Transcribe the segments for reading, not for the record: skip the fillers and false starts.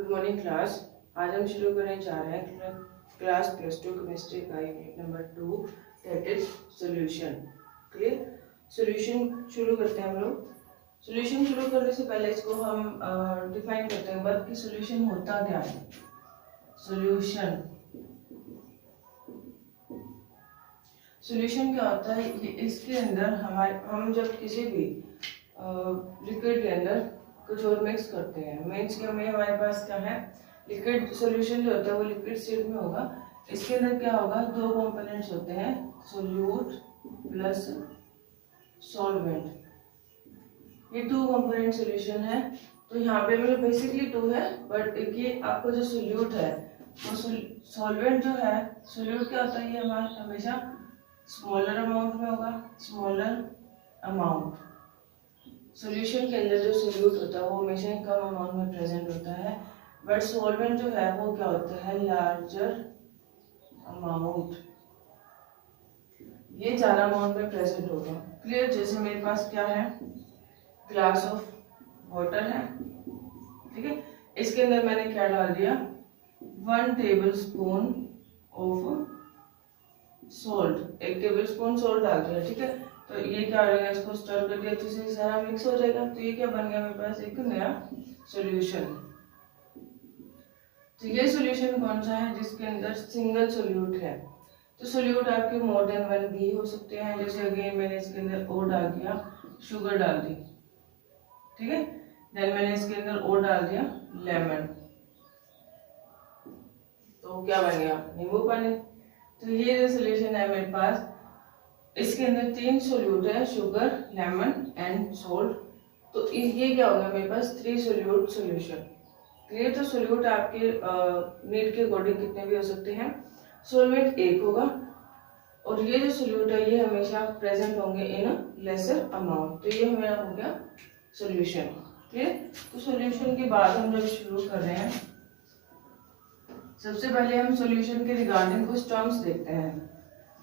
Good morning class. आज हम शुरू करने जा रहे हैं क्लास +2 केमिस्ट्री का unit number 2 that is solution. Clear. Solution शुरू करते हैं हम लोग। सॉल्यूशन शुरू करने से पहले इसको हम डिफाइन करते हैं वर्क की सॉल्यूशन होता क्या है। सॉल्यूशन क्या होता है, इसके अंदर हम जब किसी भी लिक्विड के अंदर कुछ और मिक्स करते हैं, मीन्स कि हमें हमारे पास क्या है, लिक्विड सॉल्यूशन जो होता है वो लिक्विड स्टेट में होगा। इसके अंदर क्या होगा, दो कंपोनेंट्स होते हैं, सोल्यूट प्लस सॉल्वेंट। ये टू कंपोनेंट सॉल्यूशन है। तो यहाँ पे मतलब बेसिकली टू है, बट ये आपको जो सोल्यूट है वो सॉल्वेंट जो है, सोल्यूट क्या होता है, ये हमारा हमेशा स्मॉलर अमाउंट में होगा, स्मॉलर अमाउंट। सॉल्यूशन के अंदर जो सोल्यूट होता है वो हमेशा कम अमाउंट में प्रेजेंट होता है, बट सॉल्वेंट जो है वो क्या होता है, लार्जर अमाउंट, ये ज्यादा अमाउंट में प्रेजेंट होगा। क्लियर। जैसे मेरे पास क्या है, ग्लास ऑफ वाटर है, ठीक है। इसके अंदर मैंने क्या डाल दिया, 1 table spoon of salt, 1 table spoon salt डाल दिया, ठीक है। तो ये क्या हो जाएगा, इसको स्टर कर दिया तो इससे सारा मिक्स हो जाएगा। तो ये क्या बन गया मेरे पास, एक नया सॉल्यूशन। तो ये सॉल्यूशन कौन सा है, जिसके अंदर सिंगल सोल्यूट है। तो सोल्यूट आपके मोर देन 1 भी हो सकते हैं। जैसे अगेन मैंने इसके अंदर ओ डाल दिया, शुगर डाल दी, ठीक है। देन मैंने इसके अंदर ओ डाल दिया लेमन, तो क्या बन गया, नींबू पानी। तो ये जो सोल्यूशन है मेरे पास, इसके अंदर 3 सोल्यूट है, शुगर, लेमन एंड सोल्ट। तो ये क्या होगा मेरे पास, 3 सोल्यूट सोल्यूशन। क्लियर। तो सोल्यूट आपके नीड के अकॉर्डिंग कितने भी हो सकते हैं। सॉल्वेंट 1 होगा, और ये जो सोल्यूट है ये हमेशा प्रेजेंट होंगे इन लेसर अमाउंट। तो ये हमारा हो गया सोल्यूशन। क्लियर। तो सोल्यूशन के बाद हम जब शुरू कर रहे हैं, सबसे पहले हम सोल्यूशन के रिगार्डिंग कुछ टर्म्स देखते हैं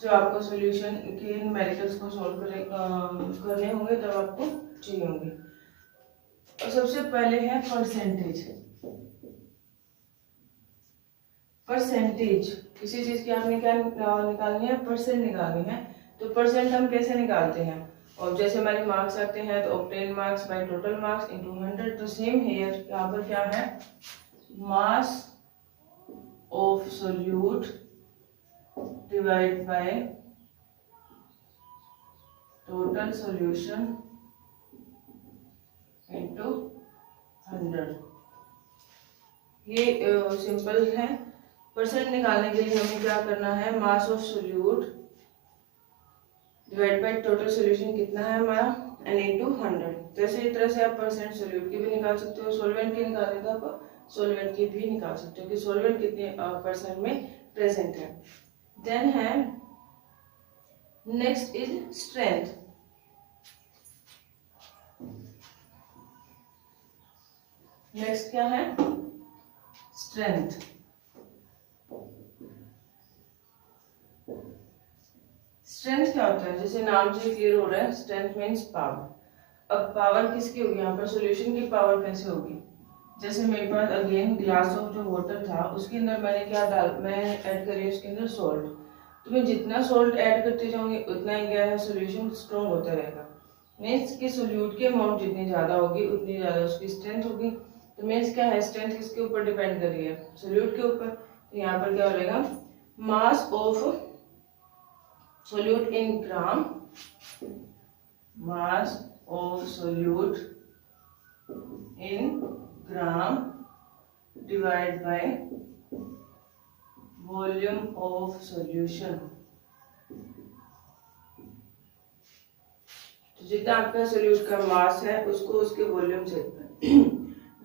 जो आपको सोल्यूशन के न्यूमेरिकल्स को सॉल्व करने होंगे तब आपको चाहिए होंगे। और सबसे पहले है परसेंटेज। परसेंटेज किसी चीज की आपने क्या निकालनी है, परसेंट निकालनी है। तो परसेंट हम कैसे निकालते हैं, और जैसे हमारे मार्क्स आते हैं तो obtain marks by total marks into 100। तो सेम हियर, यहाँ पर क्या है, mass of solute divide by total solution into 100। ये सिंपल है। परसेंट निकालने के लिए हमें क्या करना है, mass of solute divide by total solution कितना है हमारा, एन इनटू 100। जैसे इस तरह से आप परसेंट सोल्यूट की भी निकाल सकते हो, सॉल्वेंट की निकालने का आप सॉल्वेंट की भी निकाल सकते हो कि सॉल्वेंट कितने परसेंट में प्रेजेंट है। देन है नेक्स्ट इज स्ट्रेंथ। नेक्स्ट क्या है, स्ट्रेंथ। स्ट्रेंथ क्या होता है, जैसे नाम से क्लियर हो रहा है, स्ट्रेंथ मीन्स पावर। अब पावर किसकी होगी यहाँ पर, सॉल्यूशन की पावर कैसे होगी। जैसे मेरे पास अगेन ग्लास ऑफ जो वाटर था, उसके अंदर मैंने क्या मैं ऐड करी उसके अंदर सॉल्ट। तो मैं जितना सॉल्ट ऐड करते जाऊंगी उतना ही क्या है, सॉल्यूशन स्ट्रॉन्ग होता रहेगा। मीन्स कि सोल्यूट की अमाउंट जितनी ज़्यादा होगी उतनी ज़्यादा उसकी स्ट्रेंथ होगी। तो मीन्स क्या है, स्ट्रेंथ किसके ऊपर डिपेंड कर रही है, सोल्यूट के ऊपर। तो यहाँ पर क्या हो जाएगा, mass of solute in gram, mass of solute in gram divide by volume of solution. तो जितना आपका सोल्यूट का मास है उसको उसके वॉल्यूम से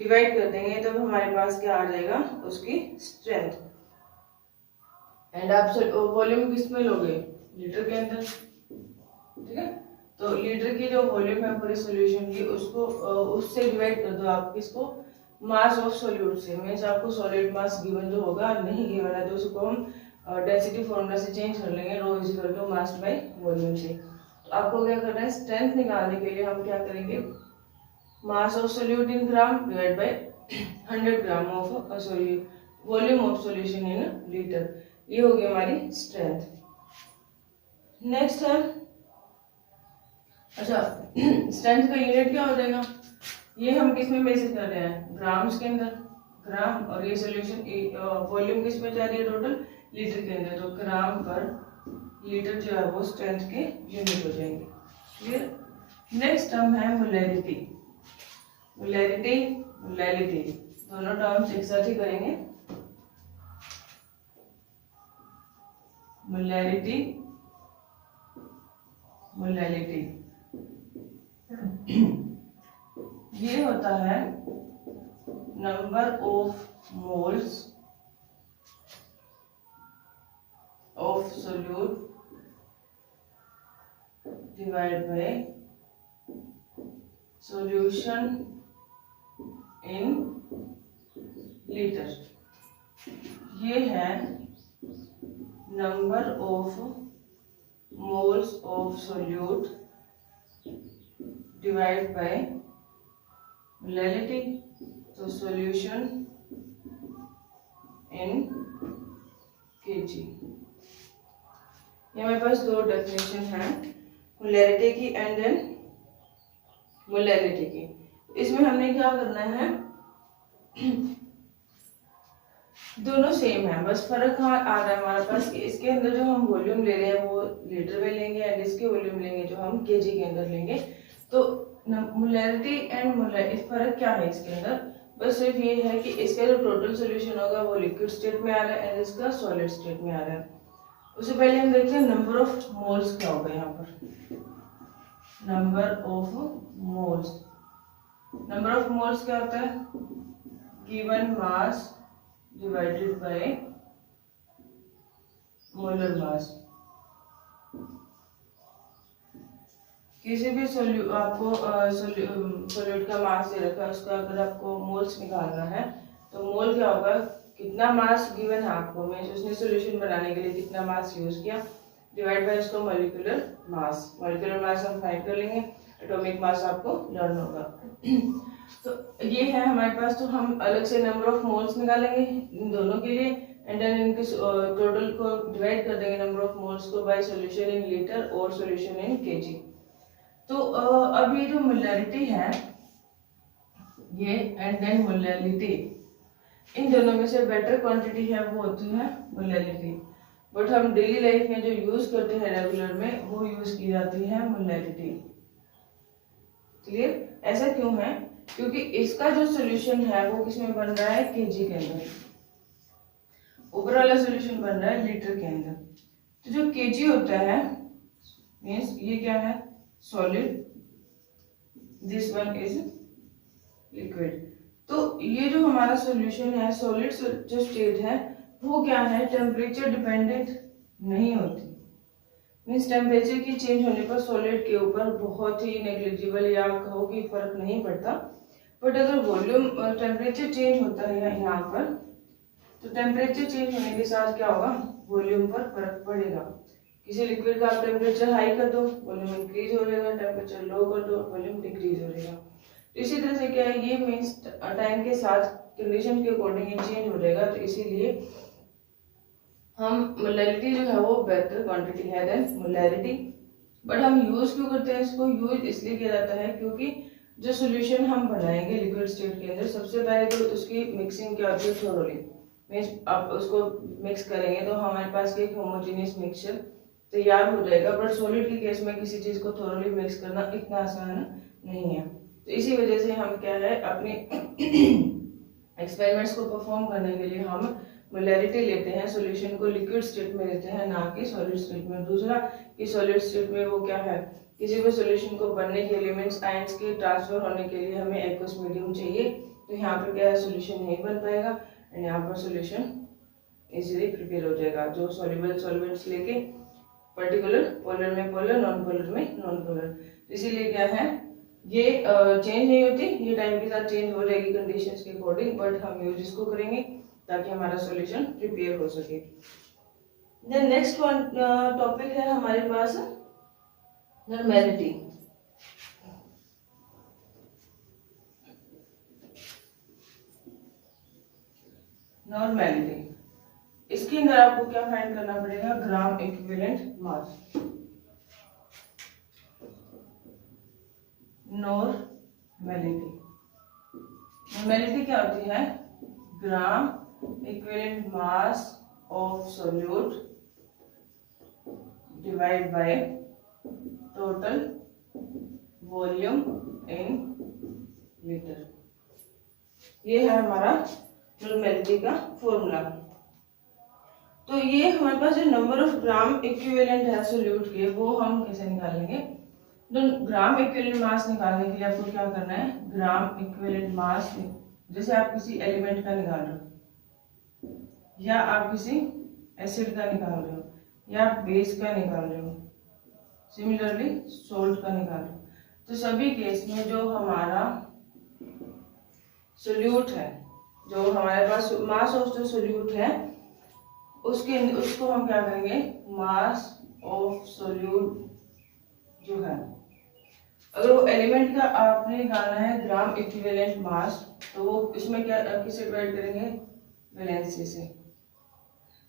डिवाइड कर देंगे, तब हमारे पास क्या आ जाएगा, उसकी स्ट्रेंथ। एंड आप वॉल्यूम किस में लोगे, लीटर के अंदर, ठीक है। तो लीटर की जो वॉल्यूम है पूरे सॉल्यूशन की, उसको उससे डिवाइड कर दो आप किसको, मास ऑफ सोल्यूट से। मीन्स आपको सॉलिड मास गिवन जो होगा, नहीं गिवन है तो उसको हम डेंसिटी फॉर्मूला से चेंज कर लेंगे, rho is equal to mass by volume से। तो आपको क्या करना है, स्ट्रेंथ निकालने के लिए हम क्या करेंगे, mass of solute in gram divide by 100 gram of sorry volume of solution in litre. ये होगी हमारी स्ट्रेंथ। नेक्स्ट है, अच्छा स्ट्रेंथ का यूनिट क्या हो जाएगा, ये हम किस में मेजर कर रहे हैं, ग्राम्स के अंदर, ग्राम, और ये सॉल्यूशन वॉल्यूम किस में जा रही है टोटल, लीटर के अंदर, तो ग्राम पर लीटर जो है वो स्ट्रेंथ के यूनिट हो जाएंगे। क्लियर। नेक्स्ट टर्म है मोलैरिटी। मोलैरिटी मोलैलिटी दोनों टर्म्स एक साथ ही करेंगे। मोलैरिटी मोलैलिटी ये होता है number of moles of solute divide by solution in litre. ये है number of moles of solute divide by molality, तो सॉल्यूशन इन केजी। ये हमारे पास दो डेफिनेशन है, मोलैरिटी की एंड देन मोलैलिटी की। इसमें हमने क्या करना है, दोनों सेम है, बस फर्क आ रहा है हमारे पास कि इसके अंदर जो हम वॉल्यूम ले रहे हैं वो लीटर में लेंगे एंड इसके वॉल्यूम लेंगे जो हम केजी के अंदर लेंगे। तो मोलैरिटी एंड मोलैलिटी फर्क क्या है इसके अंदर, बस सिर्फ ये है कि इसका जो टोटल सॉल्यूशन होगा वो लिक्विड स्टेट में आ रहा है एंड इसका सॉलिड स्टेट में आ रहा है। उससे पहले हम देखते हैं नंबर ऑफ मोल्स क्या होगा यहाँ पर। Number of moles, number of moles क्या होता है, given mass divided by molar mass. किसी भी आपको सॉल्यूट का मास दे रखा है, उसका अगर आपको मोल्स निकालना है तो मोल क्या होगा, कितना मास गिवन है आपको, मैं उसने सॉल्यूशन बनाने के लिए कितना मास यूज किया, डिवाइड बाय उसका मॉलिक्यूलर मास। मॉलिक्यूलर मास हम फाइंड कर लेंगे, एटॉमिक मास आपको लर्न होगा। तो ये है हमारे पास, तो हम अलग से नंबर ऑफ मोल्स निकालेंगे इन दोनों के लिए एंड देन इनके टोटल को डिवाइड कर देंगे नंबर ऑफ मोल्स को बाय सॉल्यूशन इन लीटर और सॉल्यूशन इन केजी। तो अब ये जो मोलैरिटी है ये एंड देन मोलैलिटी, इन दोनों में से बेटर क्वांटिटी है वो होती है मोलैलिटी, बट हम डेली लाइफ में जो यूज करते हैं रेगुलर में वो यूज की जाती है मोलैलिटी। क्लियर। ऐसा क्यों है, क्योंकि इसका जो सॉल्यूशन है वो किसमें बन रहा है, केजी के अंदर, ऊपर वाला सॉल्यूशन बन रहा है लीटर के अंदर। तो जो केजी होता है मींस ये क्या है, solid, this one is liquid. तो ये जो हमारा सॉल्यूशन है, सॉलिड जो स्टेट है वो क्या है, टेम्परेचर डिपेंडेंट नहीं होती, मीन्स टेम्परेचर की चेंज होने पर सॉलिड के ऊपर बहुत ही नेग्लिजिबल या कहो कि फर्क नहीं पड़ता। बट अगर वॉल्यूम टेम्परेचर चेंज होता है यहाँ पर, तो टेम्परेचर चेंज होने के साथ क्या होगा, वॉल्यूम पर फर्क पड़ेगा। किसी लिक्विड का आप टेम्परेचर हाई कर दो वॉल्यूम इंक्रीज हो जाएगा, टेम्परेचर लो कर दो वॉल्यूम डिक्रीज हो जाएगा। तो इसी तरह से क्या है, ये मीन्स टाइम के साथ कंडीशन के अकॉर्डिंग ये चेंज हो जाएगा। तो इसीलिए हम मोलैलिटी जो है वो बेटर क्वांटिटी है देन मोलैरिटी। बट हम यूज क्यों करते हैं इसको, यूज इसलिए किया जाता है क्योंकि जो सॉल्यूशन हम बनाएंगे लिक्विड स्टेट के अंदर, सबसे पहले तो उसकी मिक्सिंग क्या होती है, थोरोली मीन्स आप उसको मिक्स करेंगे तो हमारे पास एक होमोजेनियस मिक्सचर तैयार हो जाएगा। बट सॉलिड के केस में किसी चीज को थोरोली मिक्स करना इतना आसान नहीं है। तो इसी वजह से हम क्या है, अपने एक्सपेरिमेंट्स को परफॉर्म करने के लिए हम मोलैरिटी लेते हैं, सॉल्यूशन को लिक्विड स्टेट में लेते हैं, ना कि सॉलिड स्टेट में। दूसरा कि सॉलिड स्टेट में वो क्या है, किसी भी सॉल्यूशन को बनने के लिए मीन्स आयंस के ट्रांसफर होने के लिए हमें एक्वस मीडियम चाहिए। तो यहाँ पर क्या है, सॉल्यूशन नहीं बन पाएगा एंड यहाँ पर सॉल्यूशन इजीली प्रिपेयर हो जाएगा। जो सॉल्युबल सॉल्वेंट्स लेके पर्टिकुलर पोलर में पोलर, नॉन पोलर में नॉन पोलर, इसीलिए क्या है ये चेंज नहीं होती, ये टाइम के साथ चेंज हो जाएगी कंडीशंस के अकॉर्डिंग। बट हम यूज इसको करेंगे ताकि हमारा सॉल्यूशन प्रिपेयर हो सके। देन नेक्स्ट वन टॉपिक है हमारे पास नॉर्मेलिटी। नॉर्मेलिटी। इसके अंदर आपको क्या फाइंड करना पड़ेगा, gram equivalent mass. Normality, normality क्या होती है, gram equivalent mass of solute divide by total volume in litre. ये है हमारा नॉर्मेलिटी का फॉर्मूला। तो ये हमारे पास जो नंबर ऑफ ग्राम इक्विवेलेंट है सोल्यूट के, वो हम कैसे निकालेंगे। तो ग्राम इक्विवेलेंट मास निकालने के लिए आपको क्या करना है, ग्राम इक्विवेलेंट मास, जैसे आप किसी एलिमेंट का निकाल रहे हो, या आप किसी एसिड का निकाल रहे हो, या आप बेस का निकाल रहे हो, सिमिलरली सोल्ट का निकाल रहे हो, तो सभी केस में जो हमारा सोल्यूट है, जो हमारे पास मास ऑफ जो सोल्यूट है, उसको हम क्या करेंगे, मास ऑफ सोल्यूट जो है, अगर वो एलिमेंट का आपने निकालना है ग्राम इक्विवेलेंट मास, तो वो इसमें क्या किससे डिवाइड करेंगे, वैलेंसी से।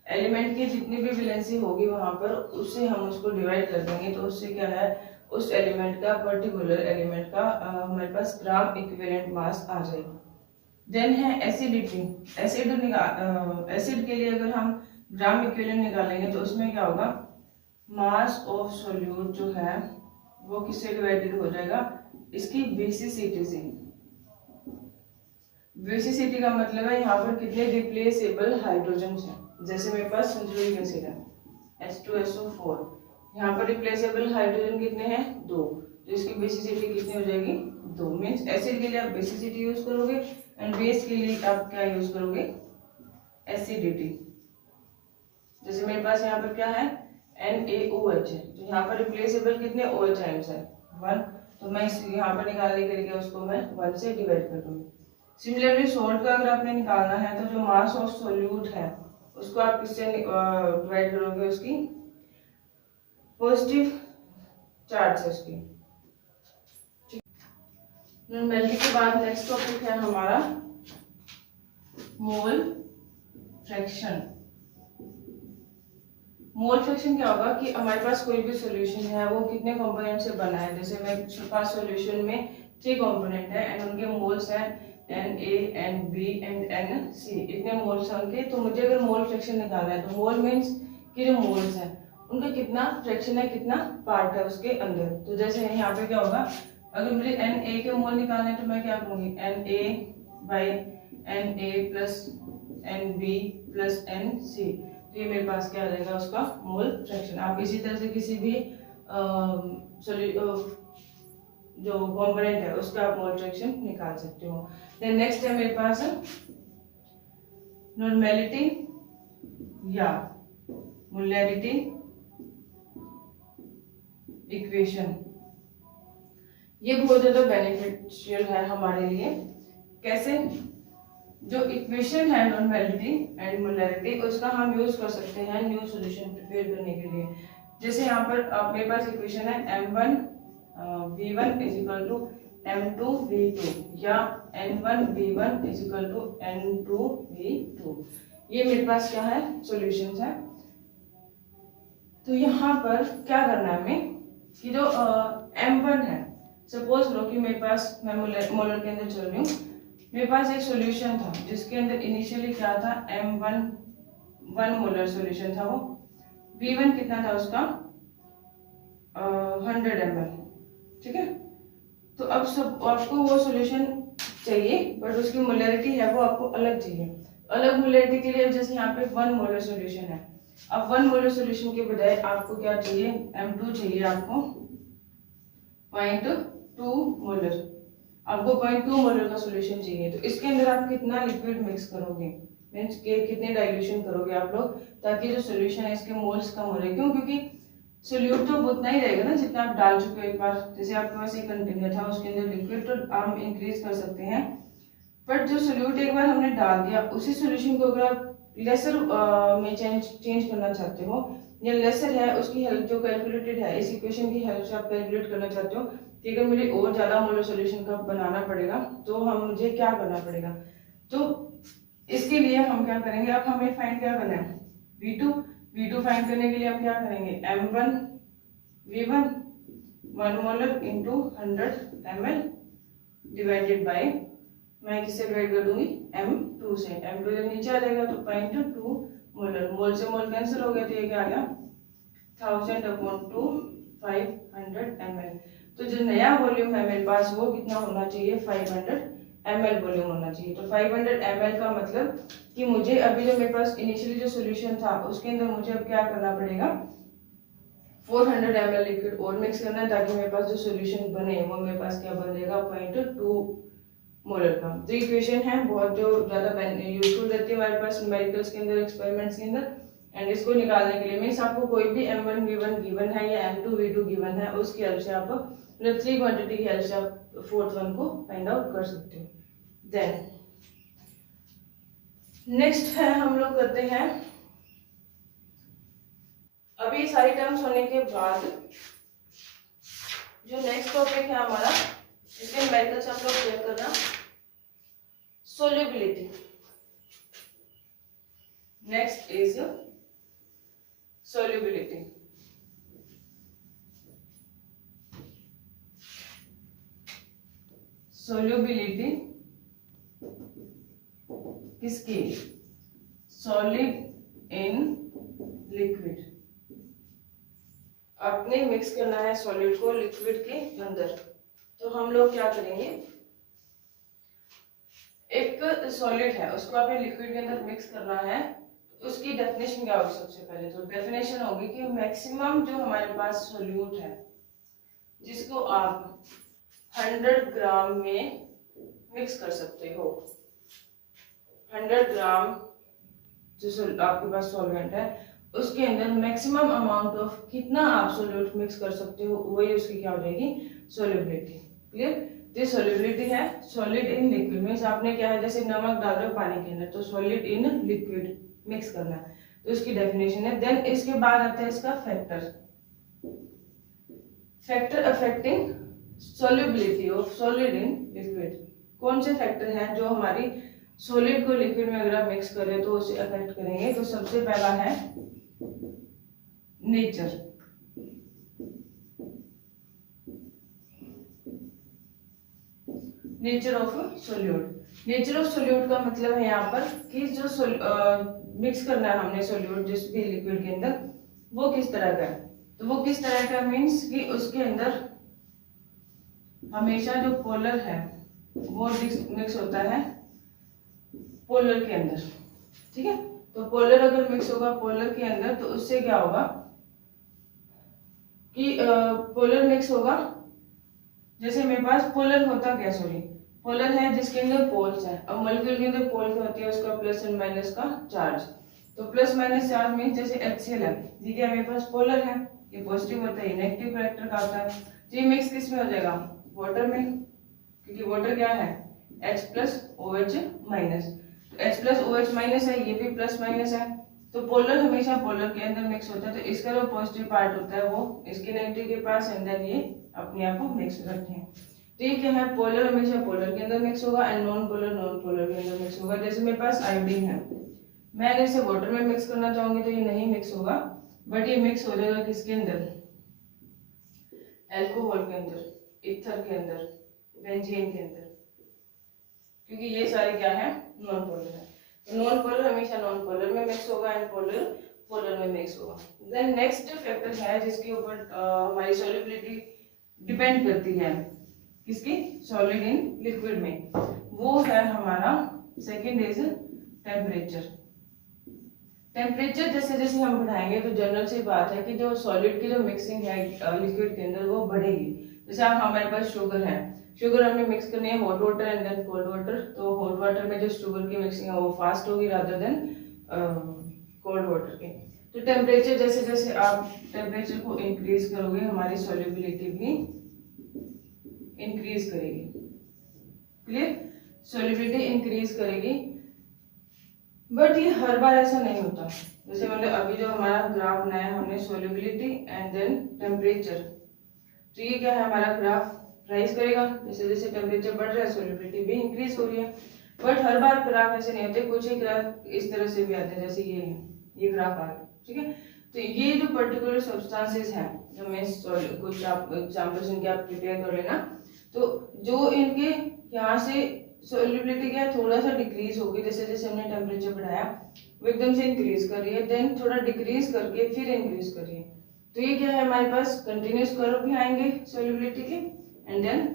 एलिमेंट की जितनी भी वैलेंसी होगी वहां पर, उससे हम उसको डिवाइड कर देंगे, तो उससे क्या है, उस एलिमेंट का, पर्टिकुलर एलिमेंट का हमारे पास ग्राम इक्विवेलेंट मास आ जाएगा। देन है एसिडिटी। एसिड के लिए अगर हम ग्राम इक्विवेलेंट निकालेंगे तो उसमें क्या होगा, मास ऑफ सोल्यूट जो है वो किससे डिवाइडेड हो जाएगा, इसकी बेसिसिटी से। बेसिसिटी का मतलब है यहाँ पर कितने रिप्लेसेबल हाइड्रोजन है। जैसे मेरे पास सल्फ्यूरिक एसिड है H2SO4, यहाँ पर रिप्लेसेबल हाइड्रोजन कितने हैं, 2, तो इसकी बेसिसिटी कितनी हो जाएगी, 2। मीन्स एसिड के लिए आप बेसिसिटी यूज करोगे एंड बेस के लिए आप क्या यूज करोगे, एसिडिटी। जैसे मेरे पास यहाँ पर क्या है, NaOH है, तो यहाँ पर रिप्लेसेबल कितने OH आयंस है, 1, तो मैं यहाँ पर निकालने के लिए उसको मैं 1 से डिवाइड कर दूंगी। सिमिलरली सोल्ट का अगर आपने निकालना है तो जो मास ऑफ सोल्यूट है उसको आप किससे डिवाइड करोगे, उसकी पॉजिटिव चार्ज से उसकी। नॉर्मेलिटी के बाद नेक्स्ट टॉपिक है हमारा मोल फ्रैक्शन। मोल फ्रैक्शन क्या होगा कि हमारे पास कोई भी सॉल्यूशन है वो कितने कंपोनेंट से बना है। जैसे मेरे पास सॉल्यूशन में 3 कंपोनेंट है एंड उनके मोल्स हैं Na, Nb एंड Nc, इतने मोल्स हैं उनके। तो मुझे अगर मोल फ्रैक्शन निकालना है तो मोल मीन्स कि जो मोल्स हैं उनका कितना फ्रैक्शन है, कितना पार्ट है उसके अंदर। तो जैसे यहाँ पे क्या होगा, अगर मुझे Na के मोल निकालना है तो मैं क्या करूँगी, Na by Na plus Nb plus Nc, तो ये मेरे पास क्या आ जाएगा, उसका मोल फ्रैक्शन। आप इसी तरह से किसी भी जो कंपोनेंट है उसका आप मोल फ्रैक्शन निकाल सकते हो। देन नेक्स्ट है मेरे पास नॉर्मेलिटी या मोलैरिटी इक्वेशन। ये बहुत ज्यादा बेनिफिशियल है हमारे लिए। कैसे, जो इक्वेशन है नॉर्मेलिटी एंड मोलैरिटी, उसका हम यूज कर सकते हैं न्यू सॉल्यूशन प्रिपेयर करने के लिए। जैसे यहाँ पर मेरे पास इक्वेशन है M1 V1 is equal to M2 V2 या N1 V1 is equal to N2 V2। ये मेरे पास क्या है, सॉल्यूशंस है। तो यहाँ पर क्या करना है हमें कि जो M1 है, सपोज लो कि मेरे पास, मैं मोलर के अंदर चल रही हूँ, मेरे पास एक सॉल्यूशन था जिसके अंदर इनिशियली क्या था, M1 1 मोलर सॉल्यूशन था। वो V1 कितना था उसका 100 ml, ठीक है। तो अब सब आपको वो सॉल्यूशन चाहिए बट उसकी मोलैरिटी है वो आपको अलग चाहिए। अलग मोलैरिटी के लिए जैसे यहाँ पे 1 मोलर सॉल्यूशन है, अब 1 मोलर सॉल्यूशन के बजाय आपको क्या चाहिए, M2 चाहिए आपको 0.2 मोलर, आपको 0.2 मोलर का सॉल्यूशन चाहिए। तो इसके अंदर आप कितना लिक्विड मिक्स करोगे, मीन्स के कितने डाइल्यूशन करोगे आप लोग, ताकि जो सॉल्यूशन है इसके मोल्स कम हो रहे। क्यों, क्योंकि सोल्यूट तो उतना ही रहेगा ना जितना आप डाल चुके हो एक बार। जैसे आपके पास एक कंटेनर था उसके अंदर लिक्विड, तो हम इंक्रीज कर सकते हैं, बट जो सोल्यूट एक बार हमने डाल दिया उसी सोल्यूशन को अगर आप लेसर में चेंज करना चाहते हो या लेसर है उसकी हेल्प जो कैलकुलेटेड है इस इक्वेशन की हेल्प से आप कैलकुलेट करना चाहते हो कि अगर मुझे और ज्यादा मोलर सोल्यूशन का बनाना पड़ेगा तो मुझे क्या करना पड़ेगा। तो इसके लिए हम क्या करेंगे, अब हमें फाइंड क्या करना है, V2 फाइंड करने के लिए हम क्या करेंगे, M1 V1 1 molar into 100 ml divided by, मैं किससे डिवाइड कर दूंगी, M2 से। M2 जब नीचे आ जाएगा तो 0.2 मोलर, मोल से मोल कैंसिल हो गया तो ये क्या आ गया 1000/2 500 ml। तो जो नया वॉल्यूम है मेरे पास वो कितना होना चाहिए, 500 ml वॉल्यूम होना चाहिए। तो 500 ml का मतलब कि मुझे अभी जो मेरे पास इनिशियली जो सॉल्यूशन था उसके अंदर मुझे अब क्या करना पड़ेगा, 400 ml लिक्विड और मिक्स करना है ताकि मेरे पास जो सॉल्यूशन बने वो मेरे पास क्या बन जाएगा 0.2 मोलर का। तो इक्वेशन है बहुत जो ज्यादा यूजफुल रहती है हमारे पास न्यूमेरिकल्स के अंदर, एक्सपेरिमेंट्स के अंदर। एंड इसको निकालने के लिए मीन्स आपको कोई भी M1 V1 गिवन है या M2 V2 गिवन है उसकी हेल्प से आप मतलब 3 क्वांटिटी की हेल्प से आप फोर्थ वन को फाइंड आउट कर सकते हो। देन नेक्स्ट है हम लोग करते हैं, अभी सारी टर्म्स होने के बाद जो नेक्स्ट टॉपिक है हमारा, इसके न्यूमेरिकल से आप लोग चेक करना, solubility. Next is solubility. Solubility किसकी, सॉलिड इन लिक्विड। आपने मिक्स करना है सॉलिड को लिक्विड के अंदर, तो हम लोग क्या करेंगे, एक सॉलिड है उसको आपने लिक्विड के अंदर मिक्स करना है, उसकी डेफिनेशन क्या होगी, सबसे पहले तो डेफिनेशन होगी कि मैक्सिमम जो हमारे पास सोल्यूट है जिसको आप 100 ग्राम में मिक्स कर सकते हो, 100 ग्राम जो आपके पास सॉल्वेंट है उसके अंदर मैक्सिमम अमाउंट ऑफ कितना आप सोल्यूट मिक्स कर सकते हो वही उसकी क्या हो जाएगी, सोल्यूबिलिटी। क्लियर, जो सोल्यूबिलिटी है सॉलिड इन लिक्विड मींस आपने क्या है, जैसे नमक डाल रहे हो पानी के अंदर तो सॉलिड इन लिक्विड मिक्स करना है, तो इसकी डेफिनेशन है। देन इसके बाद आता है इसका factor, factor affecting solubility of solid in liquid. कौन से फैक्टर हैं जो हमारी सॉलिड को लिक्विड में अगर आप मिक्स करें तो उसे अफेक्ट करेंगे, तो सबसे पहला है nature, nature of solute. Nature of solute का मतलब है यहाँ पर कि जो मिक्स करना है हमने सोल्यूट जिस भी लिक्विड के अंदर वो किस तरह का है, तो वो किस तरह का मीन्स कि उसके अंदर हमेशा जो पोलर है वो मिक्स होता है पोलर के अंदर, ठीक है। तो पोलर अगर मिक्स होगा पोलर के अंदर तो उससे क्या होगा कि पोलर मिक्स होगा, जैसे मेरे पास पोलर होता क्या, सॉरी पोलर है जिसके अंदर पोल्स है, अब मॉलिक्यूल के अंदर पोल क्या होती है, उसका प्लस एंड माइनस का चार्ज। तो प्लस माइनस चार्ज मीन जैसे HCl है, ठीक है, मेरे पास पोलर है, ये पॉजिटिव होता है, नेगेटिव कैरेक्टर का होता है, तो ये मिक्स किस में हो जाएगा, वाटर में, क्योंकि वाटर क्या है H+OH माइनस, तो H+OH माइनस है, ये भी प्लस माइनस है, तो पोलर हमेशा पोलर के अंदर मिक्स होता है, तो इसका जो पॉजिटिव पार्ट होता है वो इसके नेगेटिव के पास एंड देन ये अपने आप को मिक्स करते हैं। तो ये क्या है, पोलर हमेशा पोलर के अंदर मिक्स होगा एंड नॉन पोलर के अंदर मिक्स होगा। जैसे मेरे पास आयोडीन है, मैं अगर इसे वाटर में मिक्स करना चाहूंगी तो ये नहीं मिक्स होगा, बट ये मिक्स हो जाएगा किसके अंदर, एल्कोहल के अंदर, ईथर के अंदर, बेंजीन के अंदर, क्योंकि ये सारे क्या है, नॉन पोलर है। नॉन पोलर हमेशा नॉन पोलर में मिक्स होगा एंड पोलर पोलर में मिक्स होगा। देन नेक्स्ट फैक्टर है जिसके ऊपर हमारी सॉल्युबिलिटी डिपेंड करती है, किसकी, सॉलिड इन लिक्विड में, वो है हमारा सेकंड इज टेम्परेचर। टेम्परेचर जैसे जैसे हम बढ़ाएंगे तो जनरल सी बात है कि जो सॉलिड की जो मिक्सिंग है लिक्विड के अंदर वो बढ़ेगी। जैसे आप हमारे पास शुगर है, शुगर हमें मिक्स करनी है hot water and then cold water, तो हॉट वाटर में जो शुगर की मिक्सिंग है वो फास्ट होगी रादर देन कोल्ड वाटर के। तो टेम्परेचर जैसे जैसे आप टेम्परेचर को इंक्रीज करोगे हमारी सॉल्युबिलिटी भी इंक्रीज करेगी। क्लियर, सॉल्युबिलिटी इंक्रीज करेगी, बट ये हर बार ऐसा नहीं होता। जैसे मतलब अभी जो हमारा ग्राफ बनाया हमने सॉल्युबिलिटी एंड देन टेम्परेचर, तो ये क्या है, हमारा ग्राफ राइज करेगा, जैसे जैसे टेम्परेचर बढ़ रहा है सॉल्युबिलिटी भी इंक्रीज हो रही है। बट हर बार ग्राफ ऐसे नहीं होते, कुछ ही ग्राफ इस तरह से भी आते हैं, जैसे ये है, ये ग्राफ आ गया, ठीक है। तो ये जो पर्टिकुलर सब्सटेंसेस हैं, जो मैं कुछ आप एग्जाम्पल्स इनके आप प्रिपेयर कर लेना, तो जो इनके यहाँ से सोल्युबिलिटी क्या थोड़ा सा डिक्रीज होगी, जैसे जैसे हमने टेम्परेचर बढ़ाया वो एकदम से इंक्रीज कर रही है, देन थोड़ा डिक्रीज करके फिर इंक्रीज कर रही है। तो ये क्या है, हमारे पास कंटिन्यूस कर्व भी आएंगे सोल्युबिलिटी के, एंड देन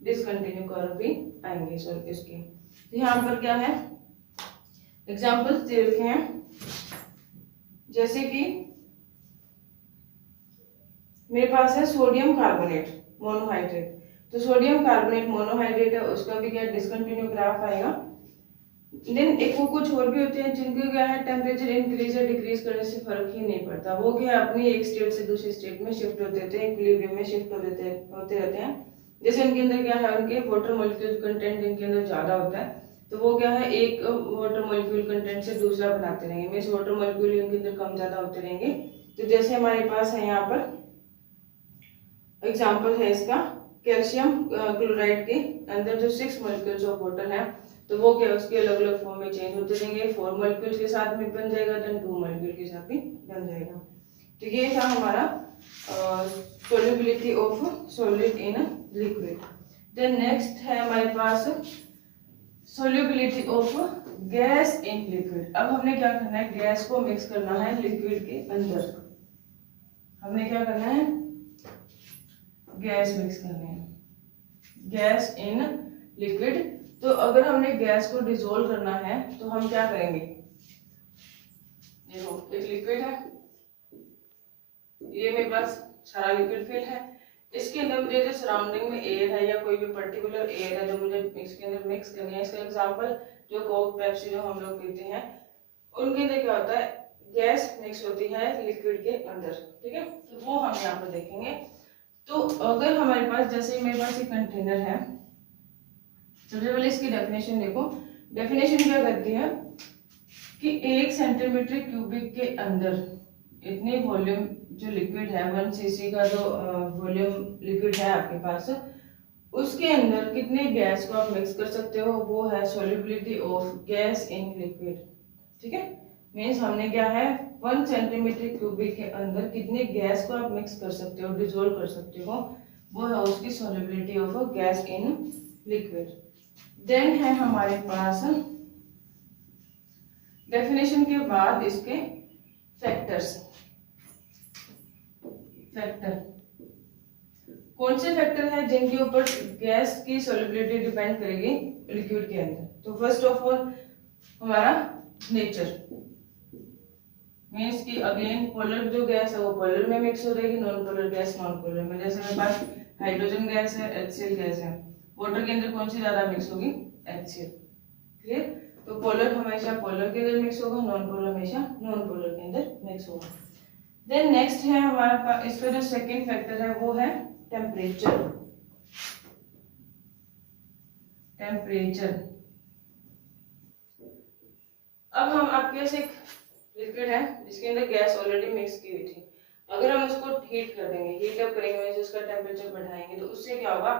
डिसकंटिन्यू कर्व भी आएंगे इसके। तो यहाँ पर क्या है, एग्जाम्पल्स दे रखे हैं, जैसे कि मेरे पास है सोडियम कार्बोनेट मोनोहाइड्रेट, तो सोडियम कार्बोनेट मोनोहाइड्रेट है, उसका भी क्या डिसकंटिन्यू ग्राफ आएगा। देन एक वो कुछ और भी होते हैं जिनको क्या है टेम्परेचर इंक्रीज या डिक्रीज करने से फर्क ही नहीं पड़ता, वो क्या है अपनी एक स्टेट से दूसरी स्टेट में शिफ्ट होते रहते हैं, इक्विलिब्रियम में शिफ्ट होते रहते हैं। जैसे उनके अंदर क्या है, उनके वाटर मॉलिक्यूल कंटेंट इनके अंदर ज्यादा होता है, तो वो क्या है एक वाटर मॉलिक्यूल कंटेंट से दूसरा बनाते रहेंगे, मीन्स वाटर मॉलिक्यूल इनके अंदर कम ज्यादा होते रहेंगे। तो जैसे हमारे पास है यहाँ पर एग्जाम्पल है इसका, कैल्शियम क्लोराइड के अंदर जो 6 मॉलिक्यूल्स ऑफ वाटर है, तो वो क्या उसके अलग अलग फॉर्म में चेंज होते रहेंगे, 4 मॉलिक्यूल्स के साथ भी बन जाएगा, देन 2 मॉलिक्यूल के साथ भी बन जाएगा। तो ये था हमारा solubility of solid in liquid. Then next है हमारे पास solubility of gas in liquid. अब हमने क्या करना है, गैस को मिक्स करना है लिक्विड के अंदर, हमने क्या करना है, गैस मिक्स करनी है, गैस इन लिक्विड। तो अगर हमने गैस को डिसॉल्व करना है तो हम क्या करेंगे, देखो एक लिक्विड है, ये मेरे पास सारा लिक्विड फिल है, इसके अंदर मुझे जो सराउंडिंग में एयर है या कोई भी पर्टिकुलर एयर है जो मुझे इसके अंदर मिक्स करनी है, इसका एग्जांपल जो कोक पेप्सी जो हम लोग पीते हैं, उनके अंदर क्या होता है, गैस मिक्स होती है लिक्विड के अंदर, ठीक है। तो वो हम यहाँ पर देखेंगे। तो अगर हमारे पास, जैसे मेरे पास एक कंटेनर है, सबसे पहले इसकी डेफिनेशन देखो। डेफिनेशन क्या करती है कि 1 सेंटीमीटर क्यूबिक के अंदर इतने वॉल्यूम जो लिक्विड है, 1 सीसी का जो वॉल्यूम लिक्विड है आपके पास, उसके अंदर कितने गैस को आप मिक्स कर सकते हो, वो है solubility of gas in liquid, ठीक है। मीन्स हमने क्या है, 1 सेंटीमीटर क्यूबिक के अंदर कितने गैस को आप मिक्स कर सकते हो, डिसॉल्व कर सकते हो, वो है उसकी solubility of gas in liquid. Then है हमारे पास डेफिनेशन के बाद इसके फैक्टर्स। फैक्टर कौन से फैक्टर है जिनके ऊपर गैस की सोल्युबिलिटी डिपेंड करेगी लिक्विड के अंदर। तो फर्स्ट ऑफ ऑल हमारा नेचर, मीन्स कि अगेन पोलर जो गैस है वो पोलर में मिक्स हो जाएगी, non polar gas non polar में। जैसे मेरे पास हाइड्रोजन गैस है, HCl गैस है, वाटर के अंदर कौन सी ज्यादा मिक्स होगी, HCl, क्लियर। तो पोलर हमेशा पोलर के अंदर मिक्स होगा, नॉन पोलर हमेशा नॉन पोलर के अंदर मिक्स होगा। देन नेक्स्ट है हमारे पास, इसका जो सेकंड फैक्टर है वो है टेम्परेचर। टेम्परेचर, अब हम आपके पास एक लिक्विड है जिसके अंदर गैस ऑलरेडी मिक्स की हुई थी, अगर हम उसको हीट कर देंगे, हीट अप करेंगे, उसका टेम्परेचर बढ़ाएंगे, तो उससे क्या होगा,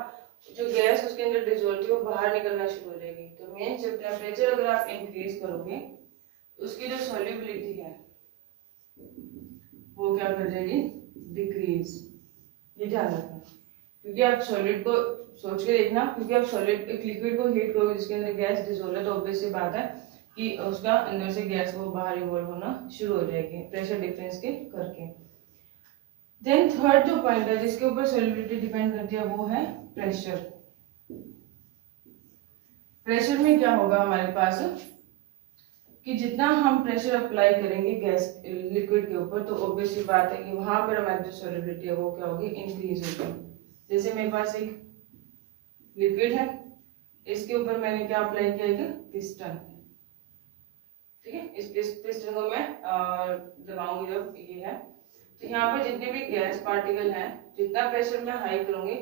जो गैस उसके अंदर डिसॉल्व थी वो बाहर निकलना शुरू हो जाएगी। तो मेन जब टेम्परेचर अगर आप इंक्रीज करोगे, उसकी जो सॉल्युबिलिटी है वो क्या कर जाएगी, डिक्रीज। ये ध्यान रखना, क्योंकि आप सॉलिड को सोच के देखना, क्योंकि आप सॉलिड एक लिक्विड को हीट करोगे जिसके अंदर गैस डिसॉल्व है, तो ऑब्वियस सी बात है कि उसका अंदर से गैस वो बाहर इवॉल्व होना शुरू हो जाएगी प्रेशर डिफरेंस के करके। देन थर्ड जो पॉइंट है जिसके ऊपर सॉल्युबिलिटी डिपेंड करती है वो है प्रेशर। प्रेशर में क्या होगा हमारे पास कि जितना हम प्रेशर अप्लाई करेंगे गैस लिक्विड के ऊपर, तो ऑब्वियस सी बात है कि वहां पर हमारी जो सॉल्युबिलिटी है वो क्या होगी, इंक्रीज होगी। जैसे मेरे पास एक लिक्विड है, इसके ऊपर मैंने क्या अप्लाई किया, एक पिस्टन, ठीक है। इस पिस्टन को मैं दबाऊंगी जब ये है, तो यहाँ पर जितने भी गैस पार्टिकल हैं, जितना प्रेशर मैं हाई करूंगी,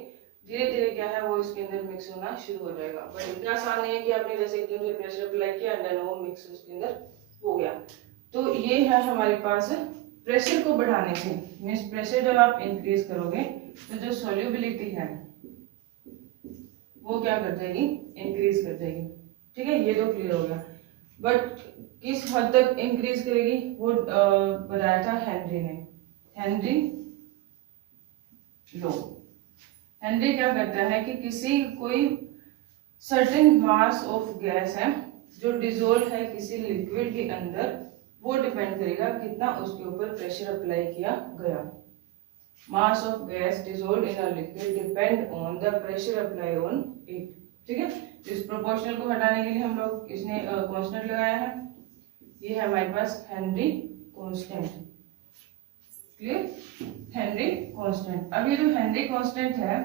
धीरे धीरे क्या है वो इसके अंदर मिक्स होना शुरू हो जाएगा। बट इतना आसान नहीं है कि आपने जैसे एकदम से प्रेशर अप्लाई किया एंड देन वो मिक्स उसके अंदर हो गया। तो ये है हमारे पास प्रेशर को बढ़ाने से, मीन्स प्रेशर जब आप इंक्रीज करोगे तो जो सॉल्युबिलिटी है वो क्या कर जाएगी, इंक्रीज कर जाएगी, ठीक है, ये तो क्लियर हो गया। बट किस हद तक इंक्रीज करेगी वो बताया था हेनरी ने, हेनरी लो। हेनरी क्या करता है कि कोई सर्टेन मास ऑफ गैस है जो डिजोल्व है किसी लिक्विड के अंदर, वो डिपेंड करेगा कितना उसके ऊपर प्रेशर अप्लाई किया गया। Mass of gas dissolve in a liquid depend on the pressure apply on it. ठीक है, इस प्रोपोर्शनल को हटाने के लिए हम लोग इसने कांस्टेंट लगाया है, ये है हमारे पास Henry constant. Clear, Henry constant. अब ये जो हेनरी कांस्टेंट है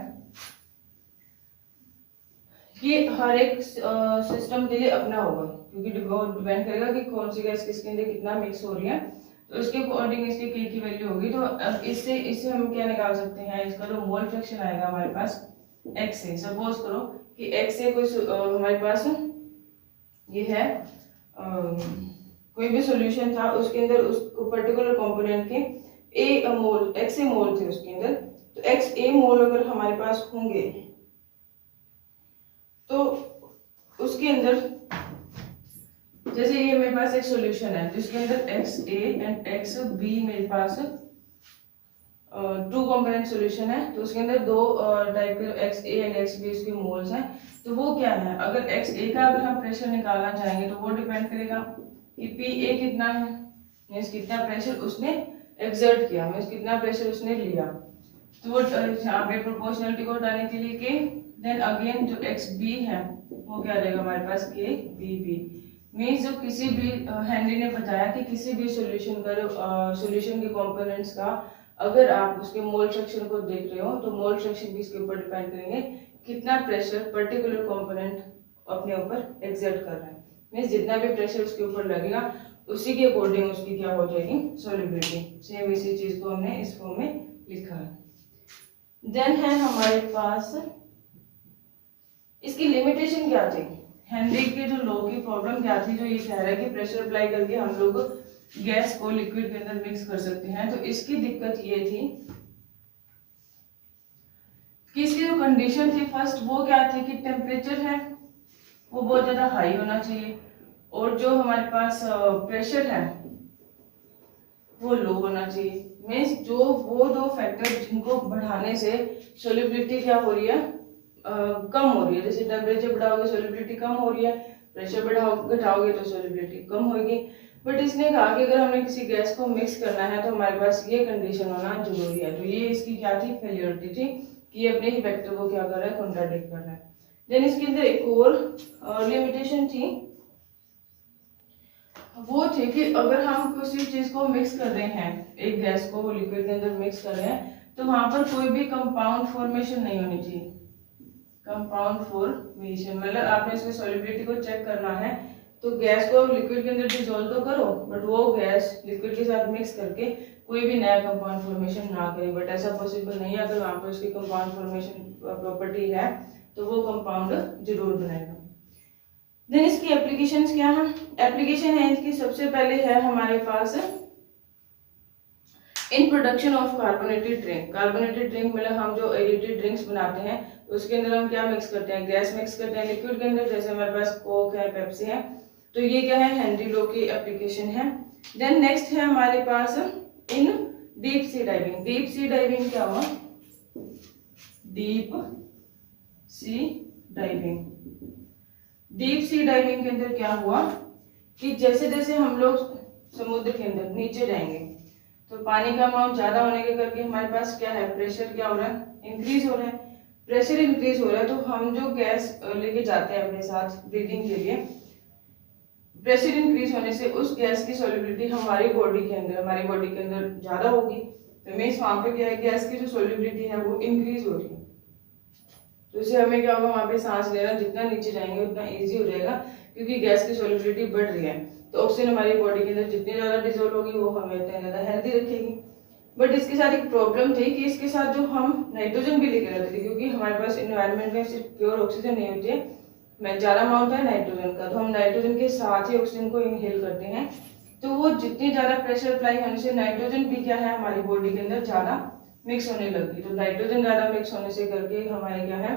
ये हर एक सिस्टम के लिए अपना होगा, क्योंकि डिपेंड करेगा कि कौन सी गैस किसके अंदर कितना मिक्स हो रही है, तो इसके अकॉर्डिंग इसकी के की वैल्यू होगी। तो अब इससे हम क्या निकाल सकते हैं, इसका जो मोल फ्रैक्शन आएगा हमारे पास एक्स से। सपोज करो कि एक्स से कोई हमारे पास ये है कोई भी सॉल्यूशन था, उसके अंदर उस पर्टिकुलर कंपोनेंट के ए मोल, एक्स ए मोल थे उसके अंदर, तो एक्स ए मोल अगर हमारे पास होंगे तो उसके अंदर जैसे ये मेरे पास एक सॉल्यूशन है जिसके अंदर x A and x B मेरे पास टू कंपोनेंट सॉल्यूशन है, तो उसके अंदर दो टाइप के x A and x B उसके मोल्स हैं। तो वो क्या है, अगर एक्स ए का अगर हम प्रेशर निकालना चाहेंगे तो वो डिपेंड करेगा कि पी ए कितना है, मीन्स कितना प्रेशर उसने एक्सर्ट किया, मीन्स कितना प्रेशर उसने लिया। तो वो यहाँ पे प्रोपोर्शनलिटी को हटाने के लिए के, देन अगेन जो एक्स बी है वो क्या रहेगा हमारे पास के बी बी। मीन्स जो किसी भी हेनरी ने बताया कि किसी भी सॉल्यूशन का जो सॉल्यूशन के कंपोनेंट्स का अगर आप उसके मोल फ्रैक्शन को देख रहे हो तो मोल फ्रैक्शन भी इसके ऊपर डिपेंड करेंगे कितना प्रेशर पर्टिकुलर कंपोनेंट अपने ऊपर एक्सर्ट कर रहा है। मीन्स जितना भी प्रेशर उसके ऊपर लगेगा उसी के अकॉर्डिंग उसकी क्या हो जाएगी सॉल्युबिलिटी। सेम इसी चीज को हमने इस फॉर्म में लिखा है। देन है हमारे पास इसकी लिमिटेशन क्या थी, हेनरी के जो लॉ की प्रॉब्लम क्या थी, जो ये कह रहा है कि प्रेशर अप्लाई करके हम लोग गैस को लिक्विड के अंदर मिक्स कर सकते हैं। तो इसकी दिक्कत ये थी कि इसकी जो कंडीशन थी फर्स्ट वो क्या थी कि टेम्परेचर है वो बहुत ज्यादा हाई होना चाहिए और जो हमारे पास प्रेशर है वो लो होना चाहिए। मीन्स जो वो दो फैक्टर जिनको बढ़ाने से सोल्युबिलिटी क्या हो रही है कम हो रही है। जैसे टेम्परेचर बढ़ाओगे सोल्युबिलिटी कम हो रही है, प्रेशर घटाओगे तो सोल्युबिलिटी कम होगी। बट इसने कहा कि अगर हमें किसी गैस को मिक्स करना है तो हमारे पास ये कंडीशन होना जरूरी है। तो ये इसकी क्या थी फेलियरिटी थी कि ये अपने ही वेक्टर को क्या कर रहा है कॉन्ट्राडिक्ट कर रहा है। देन इसके अंदर एक और लिमिटेशन थी, वो थी कि अगर हम किसी चीज को मिक्स कर रहे हैं, एक गैस को लिक्विड के अंदर मिक्स कर रहे हैं, तो वहां पर कोई भी कंपाउंड फॉर्मेशन नहीं होनी चाहिए। कंपाउंड फॉर्मेशन मतलब आपने इसकी सॉल्युबिलिटी को चेक करना है तो गैस को लिक्विड के अंदर डिसॉल्व तो करो, बट वो गैस लिक्विड के साथ मिक्स करके कोई भी नया कंपाउंड फॉर्मेशन ना करे। बट ऐसा पॉसिबल नहीं है, अगर वहां पर उसकी कंपाउंड फॉर्मेशन प्रॉपर्टी है तो वो कंपाउंड जरूर बनाएगा। देन इसकी एप्लीकेशंस क्या है, एप्लीकेशन है इसकी सबसे पहले है हमारे पास in production of carbonated drink. Carbonated drink मतलब हम जो एडिटेड ड्रिंक्स बनाते हैं उसके अंदर हम क्या मिक्स करते हैं, गैस मिक्स करते हैं लिक्विड के अंदर, जैसे हमारे पास कोक है, पेप्सी है। तो ये क्या है हेनरी लॉ की एप्लीकेशन है। देन नेक्स्ट है हमारे पास in deep sea diving. Deep sea diving क्या हुआ, deep sea diving. Deep sea diving के अंदर क्या हुआ कि जैसे जैसे हम लोग समुद्र के अंदर नीचे जाएंगे तो पानी का अमाउंट ज्यादा होने के करके हमारे पास क्या है प्रेशर क्या हो रहा है इंक्रीज हो रहा है। प्रेशर इंक्रीज हो रहा है तो हम जो गैस लेके जाते हैं अपने साथ ब्रीदिंग के लिए, प्रेशर इंक्रीज होने से उस गैस की सॉल्युबिलिटी हमारी बॉडी के अंदर ज्यादा होगी। तो मीन्स वहां पे क्या है गैस की जो सॉल्युबिलिटी है वो इंक्रीज हो रही है। तो इससे हमें क्या होगा वहां पे सांस लेना जितना नीचे जाएंगे उतना इजी हो जाएगा क्योंकि गैस की सॉल्युबिलिटी बढ़ रही है। तो ऑक्सीजन हमारी बॉडी के अंदर जितनी ज्यादा डिसॉल्व होगी वो हमें उतना ज्यादा हेल्दी रखेगी। बट इसके साथ एक प्रॉब्लम थी कि इसके साथ जो हम नाइट्रोजन भी लेके रहते थे, क्योंकि हमारे पास एनवायरनमेंट में सिर्फ प्योर ऑक्सीजन नहीं होती है, मैं ज्यादा अमाउंट है नाइट्रोजन का, तो हम नाइट्रोजन के साथ ही ऑक्सीजन को इनहेल करते हैं। तो वो जितनी ज्यादा प्रेशर अप्लाई होने से नाइट्रोजन भी क्या है हमारी बॉडी के अंदर ज्यादा मिक्स होने लगी। तो नाइट्रोजन ज्यादा मिक्स होने से करके हमारे क्या है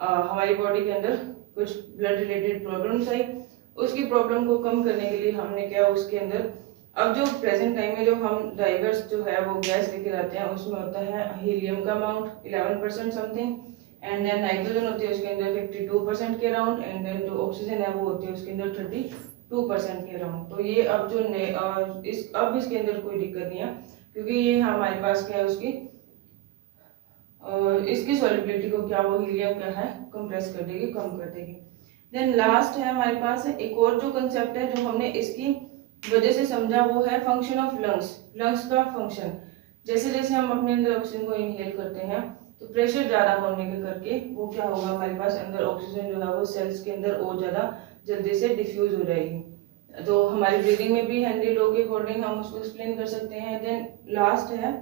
हमारी बॉडी के अंदर कुछ ब्लड रिलेटेड प्रॉब्लम्स आई, उसकी प्रॉब्लम को कम करने के लिए हमने क्या उसके अंदर अब जो प्रेजेंट टाइम में जो हम ड्राइवर्स जो है वो गैस लेकर आते हैं उसमें होता है हीलियम का amount 11% something, and then nitrogen होती है उसके अंदर 52% के अराउंड, एंड देन जो ऑक्सीजन है वो होती है उसके अंदर 32% के अराउंड। तो ये अब जो अब इसके अंदर कोई दिक्कत नहीं है क्योंकि ये हमारे पास क्या है उसकी इसकी सॉल्युबिलिटी को क्या वो हीलियम क्या है कंप्रेस कर देगी, कम कर देगी। देन लास्ट है हमारे पास एक और जो कंसेप्ट है जो हमने इसकी वजह से समझा वो है फंक्शन ऑफ लंग्स। लंग्स का फंक्शन, जैसे जैसे हम अपने अंदर ऑक्सीजन को इनहेल करते हैं तो प्रेशर ज्यादा होने के करके वो क्या होगा हमारे पास अंदर ऑक्सीजन जो है वो सेल्स के अंदर और ज्यादा जल्दी से डिफ्यूज हो जाएगी। तो हमारी ब्रीदिंग में भी हेनरी लॉ के अकॉर्डिंग हम उसको एक्सप्लेन कर सकते हैं। देन लास्ट है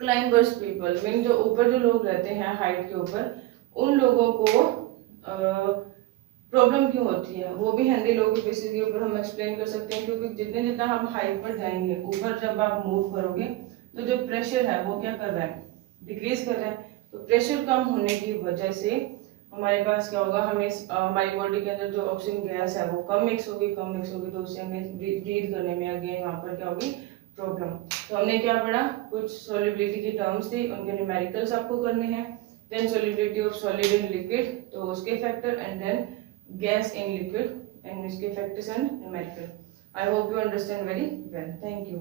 क्लाइंबर्स पीपल, मीन जो ऊपर जो लोग रहते हैं हाइट के ऊपर, उन लोगों को प्रॉब्लम क्यों होती है वो भी हेनरी लॉ के बेसिस के ऊपर हम एक्सप्लेन कर सकते हैं। क्योंकि जितने जितना हम हाइट पर जाएंगे ऊपर जब आप मूव करोगे तो जो प्रेशर है वो क्या कर रहा है डिक्रीज कर रहा है। तो प्रेशर कम होने की वजह से हमारे पास क्या होगा हमें हमारी बॉडी के अंदर जो ऑक्सीजन गैस है वो कम मिक्स होगी तो उससे हमें ब्रीथ करने में अगेन वहाँ पर क्या होगी प्रॉब्लम। तो हमने क्या पढ़ा कुछ सॉल्युबिलिटी की टर्म्स थी, उनके न्यूमेरिकल्स आपको करने हैं। Then solubility of solid in liquid तो उसके factor, and then gas in liquid and इसके factors and numerical. I hope you understand very well. Thank you.